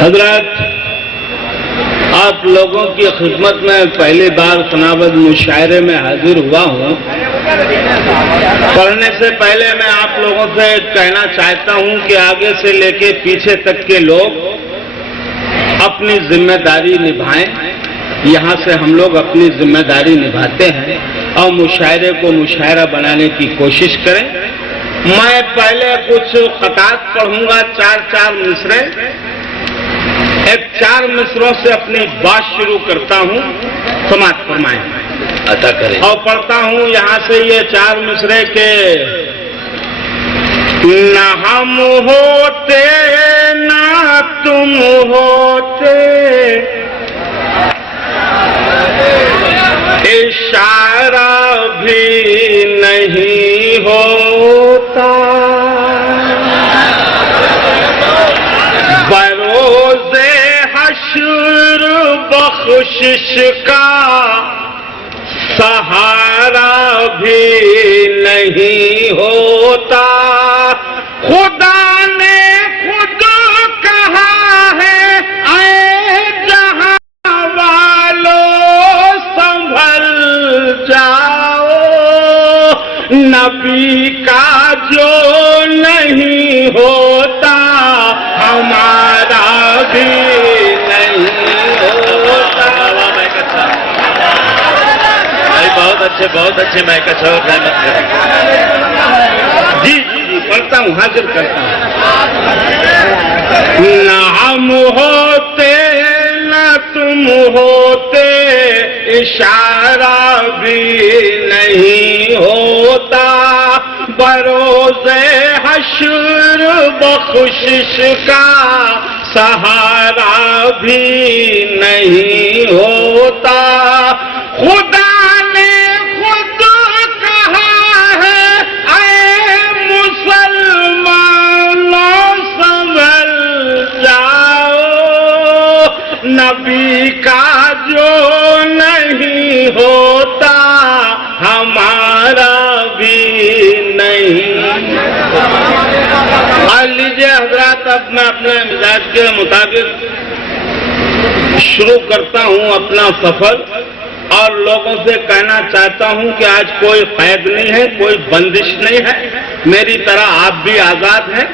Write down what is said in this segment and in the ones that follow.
حضرات، آپ لوگوں کی خدمت میں پہلی بار تناوب مشاعرے میں حاضر ہوا ہوں۔ پڑھنے سے پہلے میں آپ لوگوں سے کہنا چاہتا ہوں کہ آگے سے لے کے پیچھے تک کے لوگ اپنی ذمہ داری نبھائیں۔ یہاں سے ہم لوگ اپنی ذمہ داری نبھاتے ہیں اور مشاعرے کو مشاعرہ بنانے کی کوشش کریں۔ میں پہلے کچھ خطوط پڑھوں گا، چار مصرے، ایک 4 مصروں سے اپنی بات شروع کرتا ہوں، سماعت فرمائیں عطا کریں، اور پڑھتا ہوں یہاں سے یہ 4 مصرے کے نہ ہم ہوتے نہ تم ہوتے، اشارہ بھی نہیں ہوتا، بروز حشر بخشش کا سہارا بھی نہیں ہوتا، خدا نے خود کہا ہے اے جہاں والوں سنبھل جاؤ، نبی کا جو نہیں ہوتا ہمارا بھی نہیں ہوتا۔ بہت اچھے میں کچھ جی پڑھتا ہوں، حاضر کرتا ہوں۔ نہ ہم ہوتے نہ تم ہوتے، اشارہ بھی نہیں ہوتا، بروز حشر بخشش کا سہارا بھی نہیں ہوتا، خدا نے خود کہا ہے اے مسلمانوں سنبھل جاؤ، نبی کا جو نہیں ہوتا ہمارا بھی نہیں۔ لیجیے حضرات، اب میں اپنے مزاج کے مطابق شروع کرتا ہوں اپنا سفر، اور لوگوں سے کہنا چاہتا ہوں کہ آج کوئی قید نہیں ہے، کوئی بندش نہیں ہے، میری طرح آپ بھی آزاد ہیں۔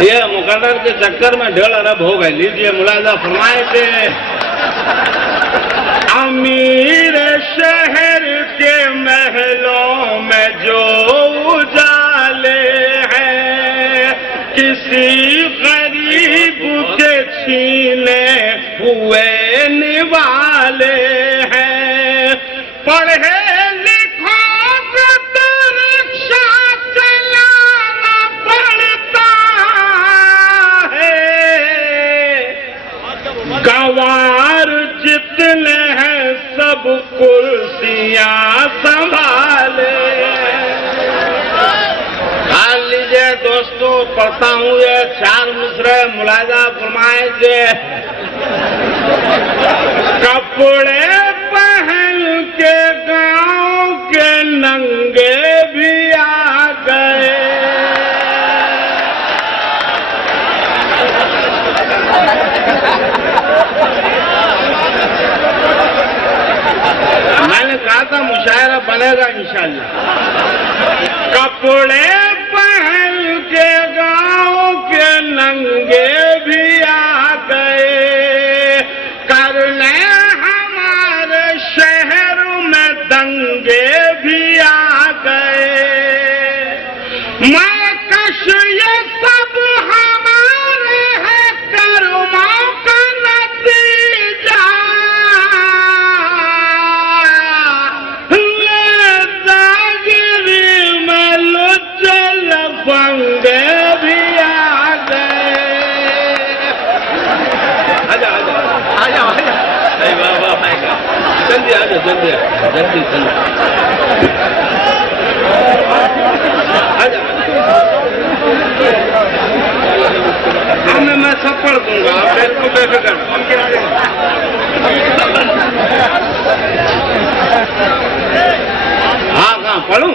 یہ مقرر کے چکر میں 1.5 ارب ہو گئے۔ لیجیے ملاحظہ فرمائے کہ امیر شہر کے محلوں میں جو اجالے ہیں، کسی غریب کے چھینے ہوئے نوالے ہیں، پڑھے لکھوں کو تو رکشہ چلانا پڑتا ہے، گوار جتنے ہیں سب کرسیاں سنبھالے۔ حال لیجیے دوستو، پڑھتا ہوں یہ 4 مصرے، ملاحظہ فرمائیں کہ کپڑے پہن کے گاؤں کے ننگے بھی آ گئے، میں نے کہا تھا مشاعرہ بنے گا انشاءاللہ۔ کپڑے پہن کے گاؤں کے ننگے بھی آ گئے، کرنے ہمارے شہر میں دنگے بھی آ گئے، میں کش یہ سب ہمارے ہیں کرموں کا نتیجہ، بنگے بھی آ گئے۔ جلدی آ جاؤ، جلدی جلدی جلدی میں سب پڑھ دوں گا، آپ ایک کو بے فکر۔ ہاں پڑھوں؟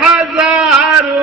1000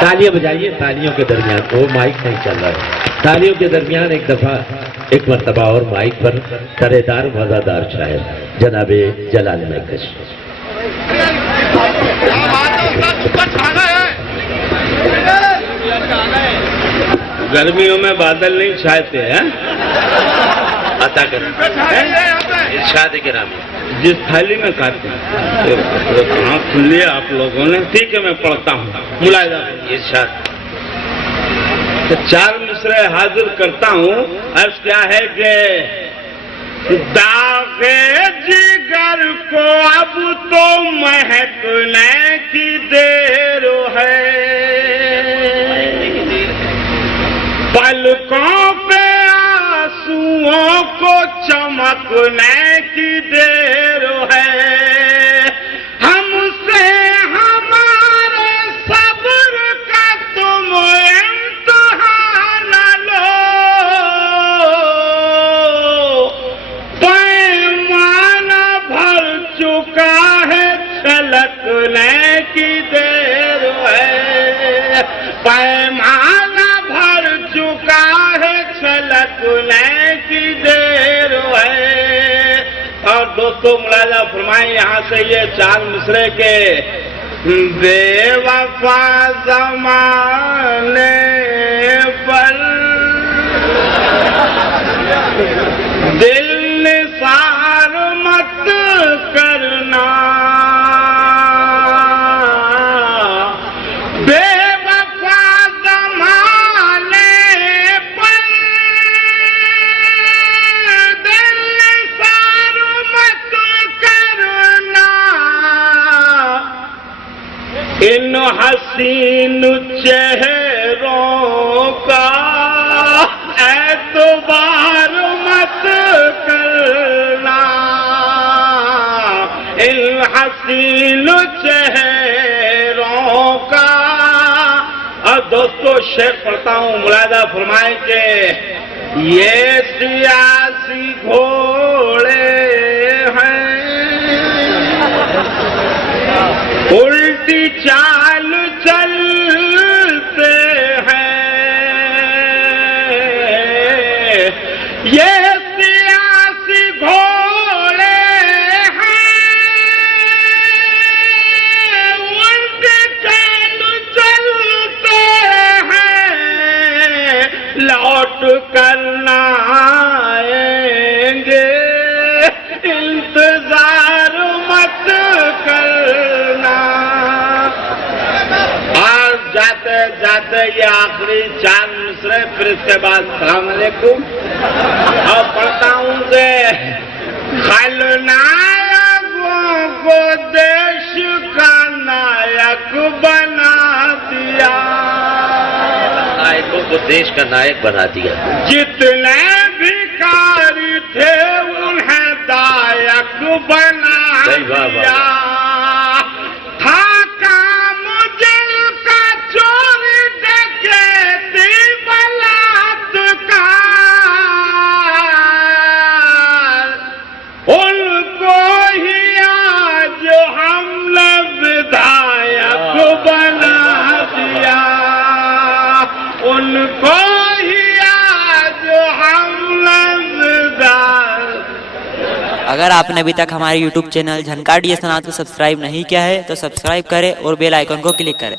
تالیاں بجائیے تالیوں کے درمیان، وہ مائک نہیں چل رہا ہے، تالیوں کے درمیان ایک مرتبہ اور مائک پر ترے دار مزہ شاعر جناب جلال مہکش۔ گرمیوں میں بادل نہیں چھاتے ہیں، عطا کریں ارشاد گرامی۔ جس تھالی میں کھاتے ہیں کہاں کھل لیا آپ لوگوں نے؟ ٹھیک ہے میں پڑھتا ہوں، ملاحظہ ارشاد۔ تو 4 مصرے حاضر کرتا ہوں۔ عرض کیا ہے کہ داغ جگر کو اب تو مہکنے کی دیر ہے، پلکوں پہ آنسوؤں کو چمکنے کی دیر ہے، ہم سے ہمارے صبر کا تم امتحان لو، پیمانہ بھر چکا ہے چھلکنے کی دیر ہے، پیمانہ بھر چکا ہے چھلکنے کی دیر ہے۔ اور دوستو ملاحظہ فرمائیں یہاں سے یہ 4 مصرے کے بے وفا زمانے پر دل نثار مت کرنا، بے وفا زمانے پر دل نثار مت کرنا، ان حسین چہروں کا اعتبار مت کرنا، ان حسین چہروں کا۔ اور دوستو شعر پڑھتا ہوں، ملاحظہ فرمائیں کہ یہ سیاسی گھوڑے ہیں الٹی چال چلتے ہیں، یہ سیاسی گھوڑے ہیں الٹی چال چلتے ہیں، لوٹ کرنا آئیں گے انتظار مت کرنا۔ اور جاتے جاتے یہ آخری 4 مصرے، پھر اس کے بعد السلام علیکم، اور پڑھتا ہوں کہ خلنائکوں کو دیش کا نائک بنا دیا، نائکوں کو دیش کا نائک بنا دیا، جتنے بھکاری تھے انہیں دائک بنا دیا، تھا کام جن کا چوری ڈکیتی بلاత్కాر، ان کو ہی آج ہم نے ودھائک بنا دیا، ان کو ہی آج ہم نے ودھائک۔ اگر آپ نے ابھی تک ہمارے YouTube چینل جھنکار ڈی ایس سنات کو سبسکرائب نہیں کیا ہے تو سبسکرائب کریں اور بیل آئیکن کو کلک کریں۔